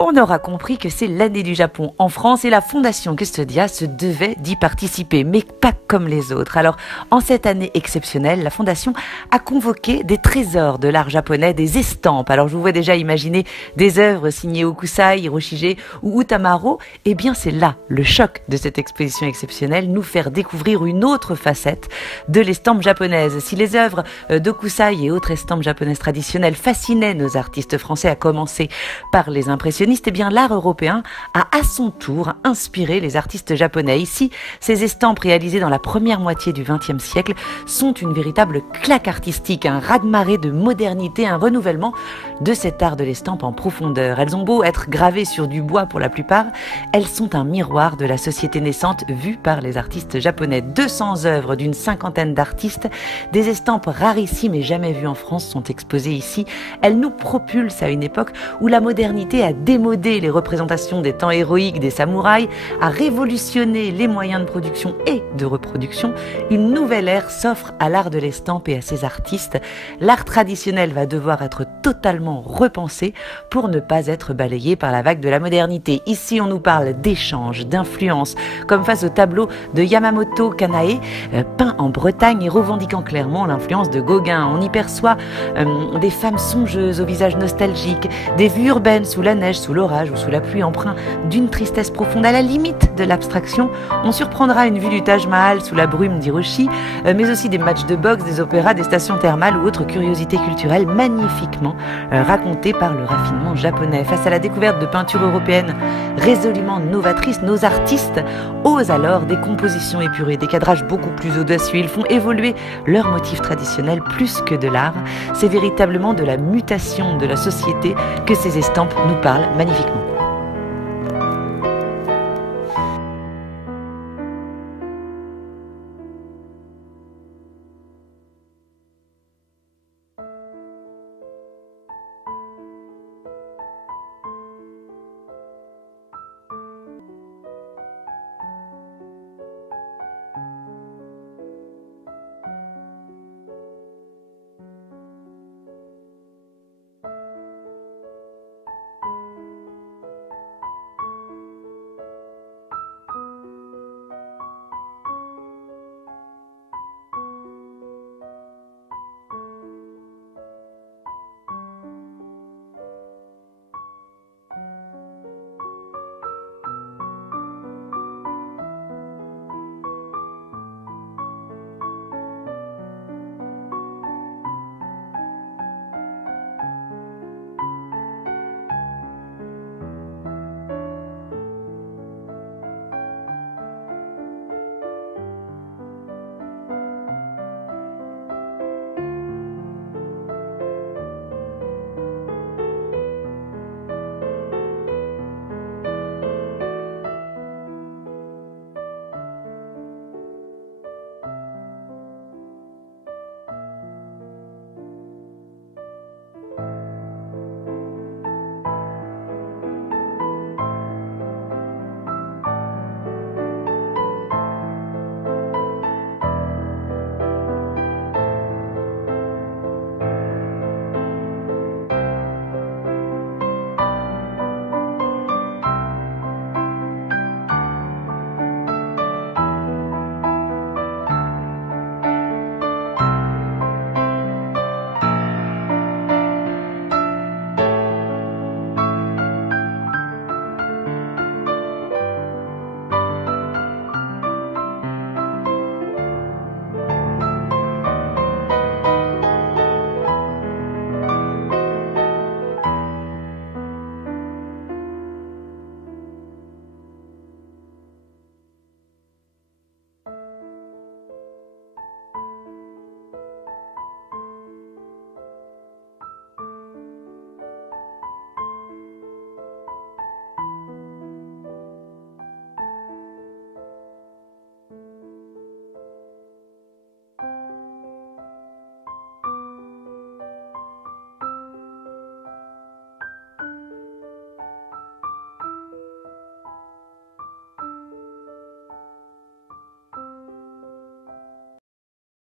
On aura compris que c'est l'année du Japon en France et la Fondation Custodia se devait d'y participer, mais pas comme les autres. Alors, en cette année exceptionnelle, la Fondation a convoqué des trésors de l'art japonais, des estampes. Alors, je vous vois déjà imaginer des œuvres signées Hokusai, Hiroshige ou Utamaro. Eh bien, c'est là le choc de cette exposition exceptionnelle, nous faire découvrir une autre facette de l'estampe japonaise. Si les œuvres d'Hokusai et autres estampes japonaises traditionnelles fascinaient nos artistes français, à commencer par les impressionnistes, eh bien l'art européen a à son tour inspiré les artistes japonais. Ici, ces estampes réalisées dans la première moitié du XXe siècle sont une véritable claque artistique, un raz-de-marée de modernité, un renouvellement de cet art de l'estampe en profondeur. Elles ont beau être gravées sur du bois pour la plupart, elles sont un miroir de la société naissante vue par les artistes japonais. 200 œuvres d'une cinquantaine d'artistes, des estampes rarissimes et jamais vues en France sont exposées ici. Elles nous propulsent à une époque où la modernité a démodé les représentations des temps héroïques des samouraïs, a révolutionné les moyens de production et de reproduction. Une nouvelle ère s'offre à l'art de l'estampe et à ses artistes. L'art traditionnel va devoir être totalement repensé pour ne pas être balayé par la vague de la modernité. Ici, on nous parle d'échanges, d'influences, comme face au tableau de Yamamoto Kanae, peint en Bretagne et revendiquant clairement l'influence de Gauguin. On y perçoit des femmes songeuses au visage nostalgique, des vues urbaines sous la neige, sous l'orage ou sous la pluie, empreint d'une tristesse profonde. À la limite de l'abstraction, on surprendra une vue du Taj Mahal sous la brume d'Hiroshi, mais aussi des matchs de boxe, des opéras, des stations thermales ou autres curiosités culturelles magnifiquement racontées par le raffinement japonais. Face à la découverte de peintures européennes résolument novatrices, nos artistes osent alors des compositions épurées, des cadrages beaucoup plus audacieux. Ils font évoluer leurs motifs traditionnels plus que de l'art. C'est véritablement de la mutation de la société que ces estampes nous parlent magnifiquement.